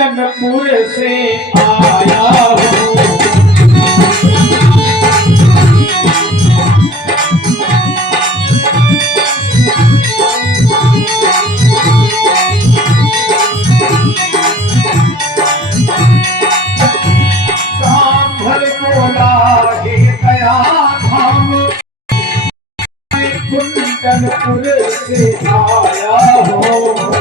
कुंदनपुर से आया हूँ। सांभर को लागे गया धाम, कुंदनपुर से आया हूँ।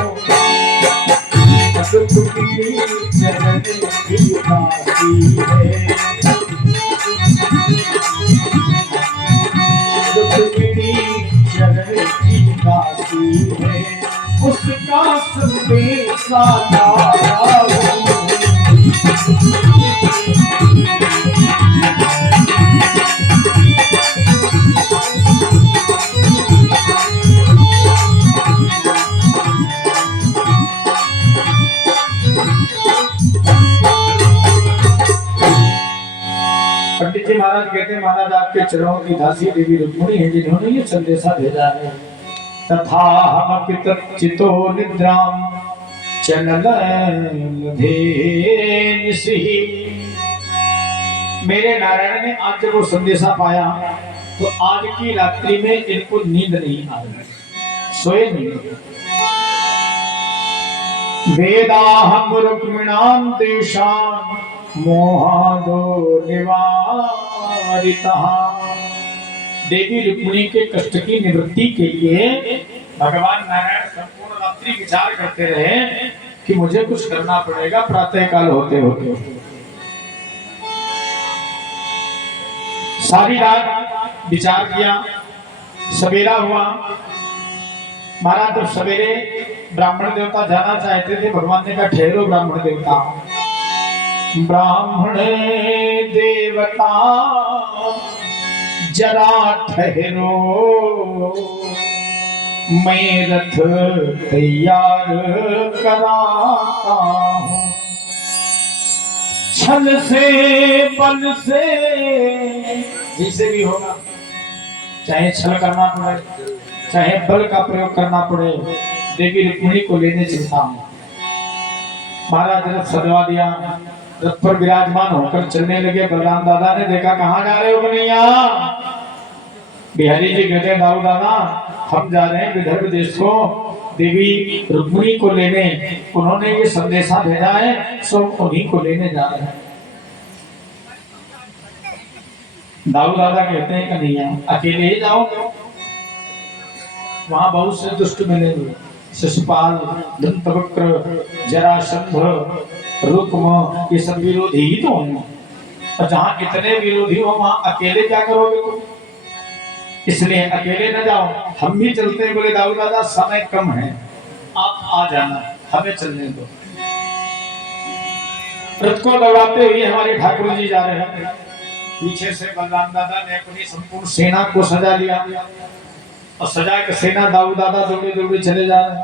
दुख की जनन की काशी है, दुख की जनन की काशी है, उसका संदेशा लाया हूँ। पंडित जी महाराज कहते हैं, महाराज आपके चरणों की दासी देवी रुक्मिणी है जिन्होंने ये संदेशा भेजा है। तथा हम चितो निद्राम चनल मेरे नारायण ने आज जब वो संदेशा पाया तो आज की रात्रि में इनको नींद नहीं आ रही, सोए नहीं। वेदा हम रुक्मिणां तेषां मोहादो निवारिता। देवी रुक्मिणी के कष्ट की निवृत्ति के लिए भगवान नारायण संपूर्ण रात्रि विचार करते रहे कि मुझे कुछ करना पड़ेगा प्रातः काल होते होते। सारी रात विचार किया, सवेरा हुआ। महाराज जब सवेरे ब्राह्मण देवता जाना चाहते थे, भगवान ने कहा ठहरो ब्राह्मण देवता। ब्राह्मण देवता जरा ठहरो, मैं रथ तैयार कराता हूँ। छल से बल से जिसे भी होगा, चाहे छल करना पड़े चाहे बल का प्रयोग करना पड़े, देवी रुक्मिणी को लेने चलता हूँ। महाराज रथ सजवा दिया, रथ पर विराजमान होकर चलने लगे। बलराम दादा ने देखा, कहाँ जा रहे हो कन्हैया? बिहारी जी कहते हैं, दाऊ दादा हम जा रहे हैं विदर्भ देश को देवी रुक्मिणी को लेने। उन्होंने ये संदेशा भेजा है, सब उन्हीं को लेने जा रहे हैं। दाऊ दादा कहते हैं, कन्हैया अकेले ही जाओगे? वहां बहुत से दुष्ट मिलेंगे, शिशुपाल, दंतवक्र, जरासंध, रुक्म, ये सब विरोधी ही तो हैं। और जहां इतने विरोधी हो वहां अकेले क्या करोगे तुम? इसलिए अकेले न जाओ, हम भी चलते हैं। बोले दाऊ दादा समय कम है, आप आ जाना, हमें चलने दो। रथ को दौड़ाते हुए हमारे ठाकुर जी जा रहे हैं। पीछे से बलराम दादा ने अपनी संपूर्ण सेना को सजा लिया और सजा के सेना दाऊ दादा दौड़े दौड़े चले जा रहे हैं।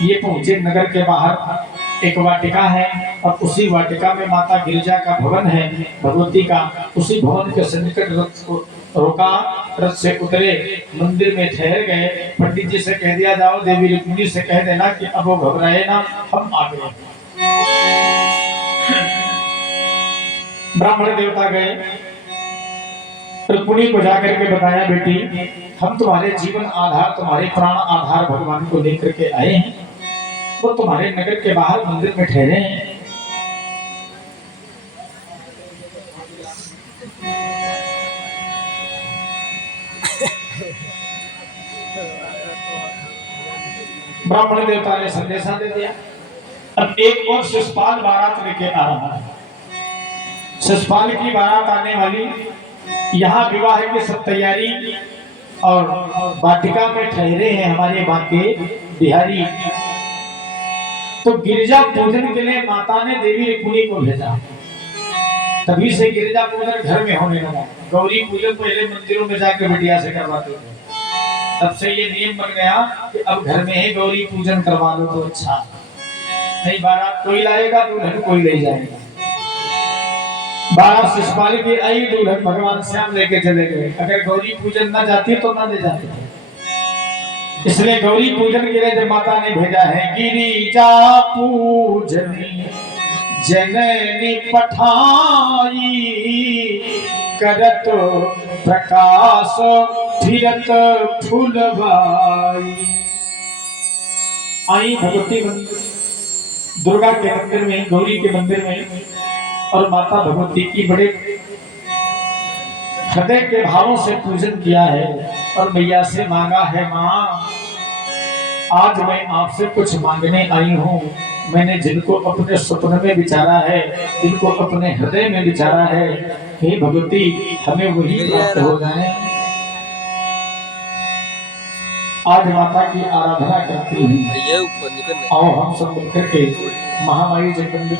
ये पहुंचे नगर के बाहर एक वाटिका है और उसी वाटिका में माता गिरिजा का भवन है, भगवती का। उसी भवन के सन्निकट रथ को रोका, रथ से उतरे, मंदिर में ठहर गए। पंडित जी से कह दिया, जाओ देवी रुक्मिणी से कह देना कि अब वो घबराए ना, हम आ गए। ब्राह्मण देवता गए, रुक्मिणी को जाकर के बताया, बेटी हम तुम्हारे जीवन आधार, तुम्हारे प्राण आधार भगवान को लेकर के आए हैं। वो तुम्हारे नगर के बाहर मंदिर में ठहरे हैं। ब्राह्मण देवता ने संदेशा दे दिया। अब एक और शिशुपाल बारात लेके आ रहा है। शिशुपाल की बारात आने वाली, यहाँ विवाह की सब तैयारी और वाटिका में ठहरे हैं हमारे बाके बिहारी। तो गिरिजा पूजन के लिए माता ने देवी रुक्मिणी को भेजा। तभी से गिरिजा पूजन घर में होने लगा। गौरी पूजन पहले मंदिरों में जाकर बिटिया से करवाते थे, तब से ये नियम बन गया कि अब घर में ही गौरी पूजन करवा लो तो अच्छा। नहीं बारात कोई लाएगा, दुल्हन कोई ले जाएगा। बारात शिशुपाल की आई, दुल्हन भगवान श्याम लेके चले गए। अगर गौरी पूजन न जाती तो न ले जाते, इसलिए गौरी पूजन के लिए जब माता ने भेजा है गिरिजा पूजनी जननी पठाई करत प्रकाश फिरत फूलबाई। आई भगवती मंदिर, दुर्गा के मंदिर में, गौरी के मंदिर में, और माता भगवती की बड़े हृदय के भावों से पूजन किया है और मैया से मांगा है, माँ आज मैं आपसे कुछ मांगने आई हूँ। मैंने जिनको अपने सपने में विचारा है, जिनको अपने हृदय में विचारा है, हे भगवती हमें वही प्राप्त हो जाए। आज माता की आराधना करती हैं। आओ हम सब मिलकर के महामाई जगदम्बिका